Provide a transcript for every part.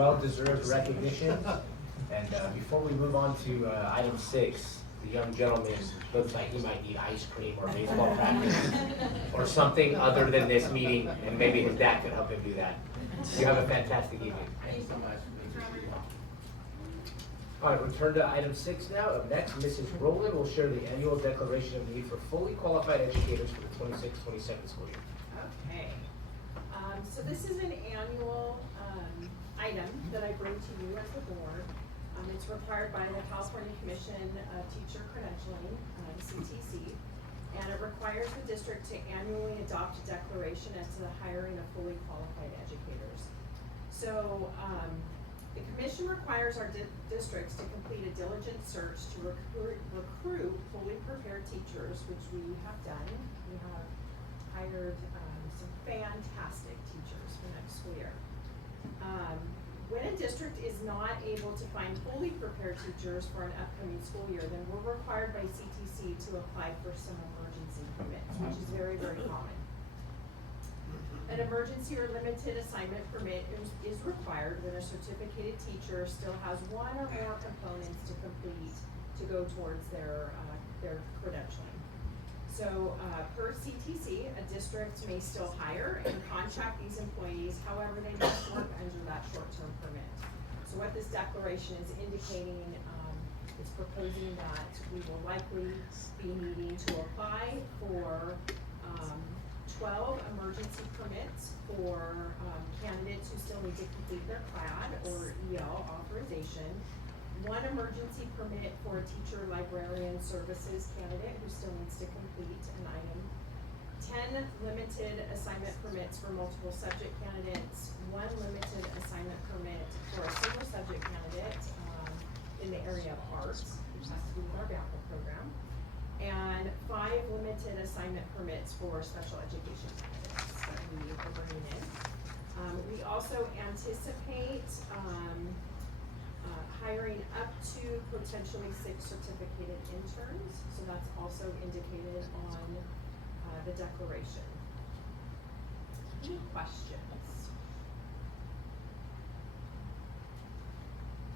well-deserved recognition. And before we move on to item 6, the young gentleman looks like he might need ice cream or baseball practice or something other than this meeting, and maybe his dad could help him do that. You have a fantastic evening. Thanks so much. All right, return to item 6 now. Up next, Mrs. Rowland will share the annual declaration of need for fully qualified educators for the 26-27 school year. Okay, so this is an annual item that I bring to you as the board. It's required by the California Commission of Teacher Credentialing, the CTC, and it requires the district to annually adopt a declaration as to the hiring of fully qualified educators. So the commission requires our districts to complete a diligent search to recruit fully prepared teachers, which we have done. We have hired some fantastic teachers for next school year. When a district is not able to find fully prepared teachers for an upcoming school year, then we're required by CTC to apply for some emergency permits, which is very, very common. An emergency or limited assignment permit is required when a certificated teacher still has one or more components to complete to go towards their credentialing. So per CTC, a district may still hire and contract these employees, however, they must work under that short-term permit. So what this declaration is indicating, it's proposing that we will likely be needing to apply for 12 emergency permits for candidates who still need to complete their CLAD or EL authorization, 1 emergency permit for a teacher librarian services candidate who still needs to complete an item, 10 limited assignment permits for multiple subject candidates, 1 limited assignment permit for a single subject candidate in the area of arts, which has to do with our BAPA program, and 5 limited assignment permits for special education candidates that we are bringing in. We also anticipate hiring up to potentially 6 certificated interns, so that's also indicated on the declaration. Any questions?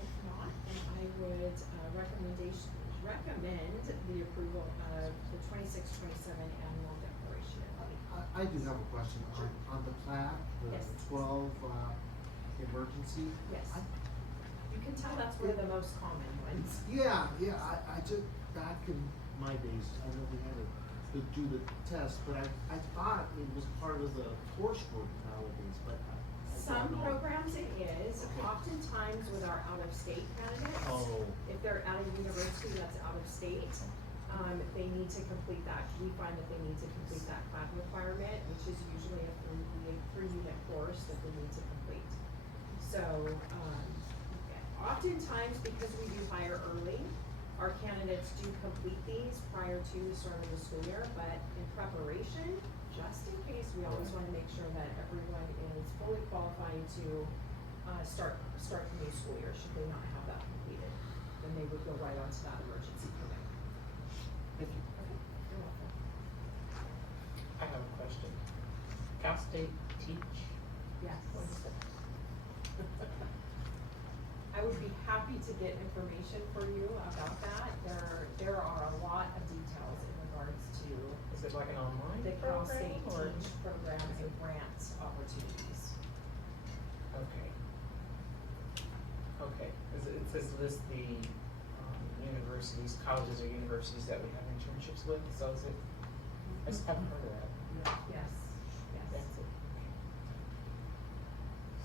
If not, then I would recommend the approval of the 26-27 annual declaration. I do have a question on the CLAD, the Yes. 12 emergency. Yes. You can tell that's one of the most common ones. Yeah, I just, back in my days, I know we had to do the test, but I thought it was part of the coursework nowadays, but I Some don't know. programs it is, Okay. oftentimes with our out-of-state candidates. Oh. If they're at a university that's out of state, they need to complete that. We find that they need to complete that CLAD requirement, which is usually a 3-unit course that they need to complete. So, oftentimes, because we do hire early, our candidates do complete these prior to the start of the school year, but in preparation, just in case, we always wanna make sure that everyone is fully qualified to start the new school year. Should they not have that completed, then they would go right onto that emergency permit. Thank you. Okay, you're welcome. I have a question. Cal State teach? Yes. What is it? I would be happy to get information for you about that. There are a lot of details in regards to Is it like an online the Cal program State or? Teach program and grant opportunities. Okay. Okay, it says list the universities, colleges or universities that we have internships with, so is it, I just haven't heard of that. Yes, yes. That's it.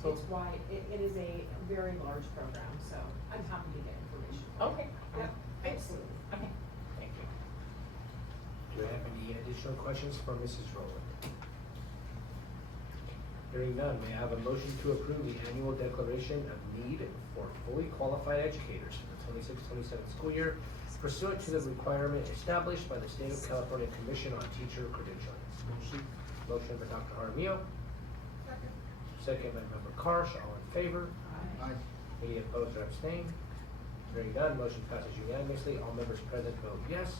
So, It's why, it is a very large program, so I'm happy to get information. for you. okay. Yep, absolutely. Okay, thank you. Do you have any additional questions for Mrs. Rowland? Hearing none, may I have a motion to approve the annual declaration of need for fully qualified educators for the 26-27 school year pursuant to the requirement established by the State of California Commission on Teacher Credentialing? Motion by Dr. Jaramillo. Second by Member Karsh. All in favor? Aye. Any opposed or abstained? Hearing none, motion passes unanimously. All members present vote yes.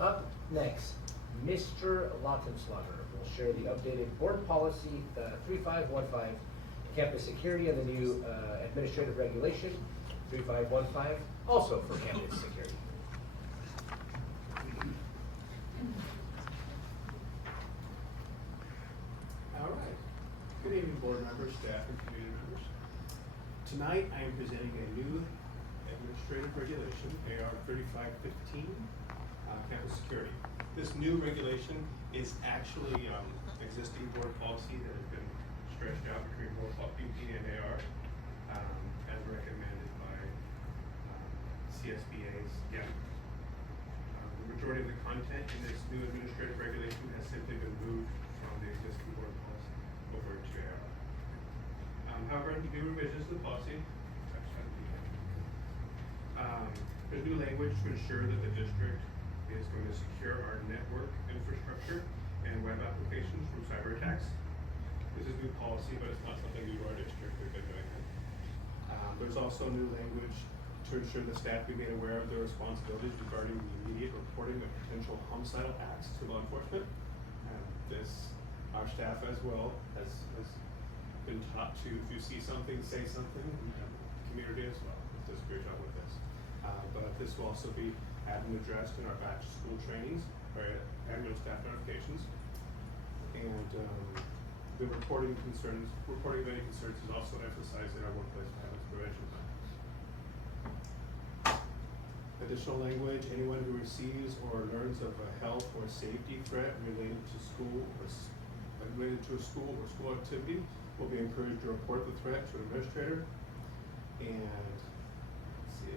Up next, Mr. Lautenschlager will share the updated board policy 3515 campus security, and the new administrative regulation 3515, also for campus security. All right. Good evening, board members, staff, and community members. Tonight, I am presenting a new administrative regulation, AR 3515, campus security. This new regulation is actually existing board policy that has been stretched out between both BP and AR, as recommended by CSBA's GAP. The majority of the content in this new administrative regulation has simply been moved from the existing board policy over to AR. However, any new revisions to the policy, there's new language to ensure that the district is going to secure our network infrastructure and web applications from cyber attacks. This is new policy, but it's not something new to our district. We've been doing it. There's also new language to ensure the staff be made aware of their responsibilities regarding the immediate reporting of potential homicidal acts to law enforcement. Our staff as well has been taught to, if you see something, say something. Community as well. It does a great job with this. But this will also be added and addressed in our back to school trainings, or annual staff notifications. And the reporting of any concerns is also emphasized in our workplace violence prevention plan. Additional language, anyone who receives or learns of a health or safety threat related to a school or school activity will be encouraged to report the threat to an administrator. And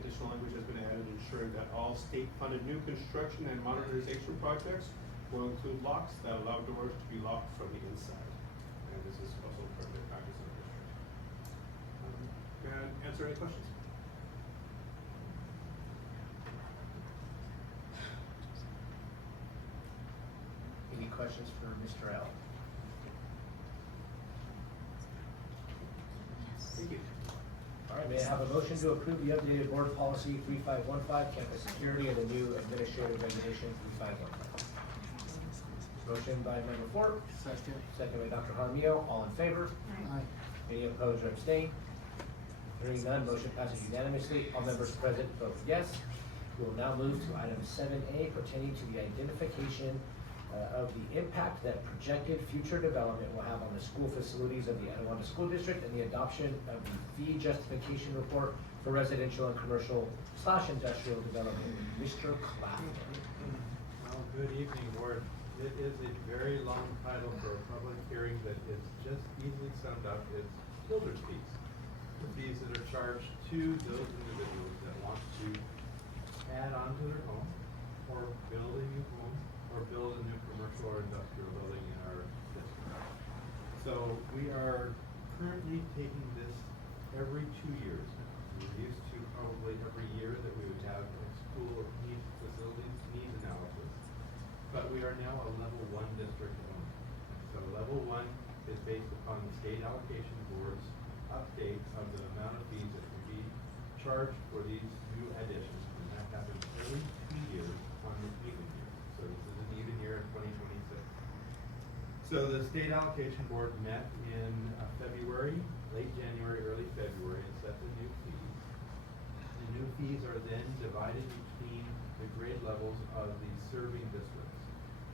additional language has been added ensuring that all state-funded new construction and modernization projects will include locks that allow doors to be locked from the inside. And this is also part of the practice of the district. May I answer any questions? Any questions for Mr. L? Thank you. All right, may I have a motion to approve the updated board policy 3515, campus security, and the new administrative regulation 3515? Motion by member Fort, Second. second by Dr. Jaramillo. All in favor? Aye. Any opposed or abstained? Hearing none, motion passes unanimously. All members present vote yes. We will now move to item 7A pertaining to the identification of the impact that projected future development will have on the school facilities of the Etiwanda School District and the adoption of the fee justification report for residential and commercial/industrial development. Mr. Claflin. Well, good evening, Board. It is a very long title for a public hearing that is just easily summed up. It's builder's fees. The fees that are charged to those individuals that want to add on to their home or build a new home or build a new commercial or industrial building in our district. So we are currently taking this every 2 years now. We're used to probably every year that we would have a school needs facilities needs analysis. But we are now a level 1 district only. So level 1 is based upon the state allocation board's update of the amount of fees that can be charged for these new additions. And that happens every 2 years on the even year. So this is an even year in 2026. So the state allocation board met in February, late January, early February, and set the new fees. The new fees are then divided between the grade levels of the serving districts.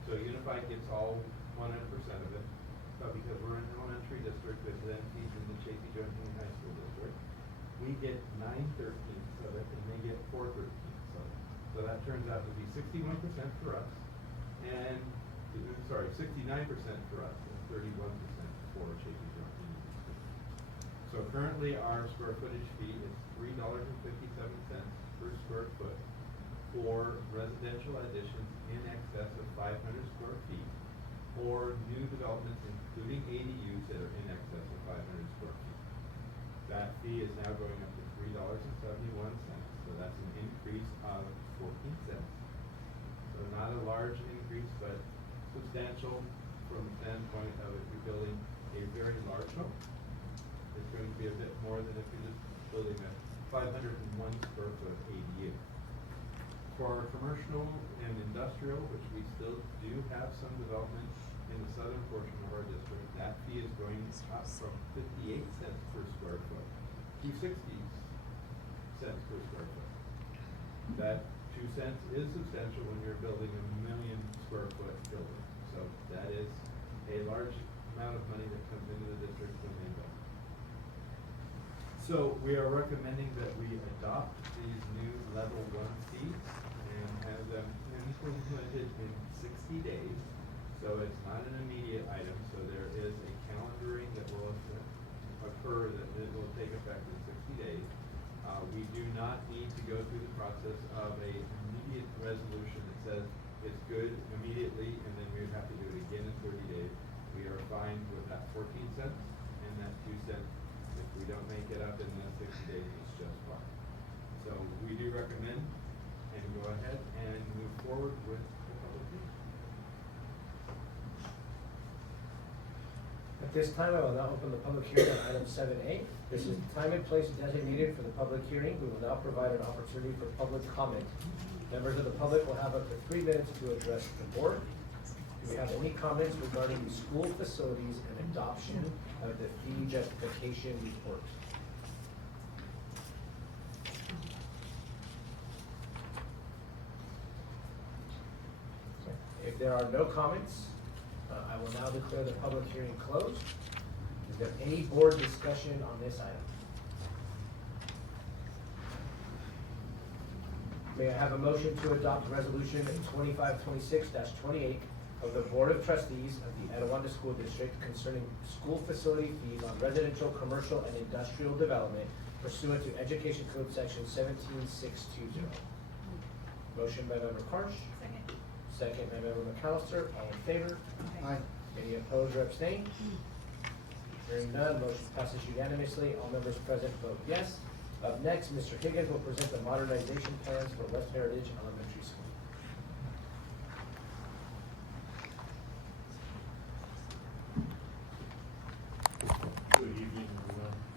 So Unified gets all 100% of it, but because we're an elementary district that then feeds into Chaffey Joint Union High School District, we get 9/13 of it, and they get 4/13 of it. So that turns out to be 61% for us, and 69% for us, and 31% for Chaffey Joint Union District. So currently our square footage fee is $3.57 per square foot for residential additions in excess of 500 square feet, or new developments including ADUs that are in excess of 500 square feet. That fee is now going up to $3.71, so that's an increase of 14 cents. So not a large increase, but substantial from the standpoint of if you're building a very large home. It's going to be a bit more than if you're just building a 501 square foot ADU. For commercial and industrial, which we still do have some development in the southern portion of our district, that fee is going up from 58 cents per square foot to 60 cents per square foot. That 2 cents is substantial when you're building a 1 million square foot building. So that is a large amount of money that comes into the district when they build. So we are recommending that we adopt these new level 1 fees and have them implemented in 60 days. So it's not an immediate item, so there is a calendaring that will occur that it will take effect in 60 days. We do not need to go through the process of a immediate resolution that says it's good immediately and then we have to do it again in 30 days. We are fine with that 14 cents and that 2 cents. If we don't make it up in the 60 days, it's just fine. So we do recommend and go ahead and move forward with the public hearing. At this time, I will now open the public hearing on item 7A. This is the time and place designated for the public hearing. We will now provide an opportunity for public comment. Members of the public will have up to 3 minutes to address the board. Do we have any comments regarding the school facilities and adoption of the fee justification report? If there are no comments, I will now declare the public hearing closed. Is there any board discussion on this item? May I have a motion to adopt resolution 2526-28 of the Board of Trustees of the Etiwanda School District concerning school facility fees on residential, commercial, and industrial development pursuant to Education Code Section 17620. Motion by Member Parch. Second by Member McAllister. All in favor? Aye. Any opposed or abstained? Hearing none, motion passes unanimously. All members present vote yes. Up next, Mr. Higgins will present the modernization plans for West Heritage Elementary School.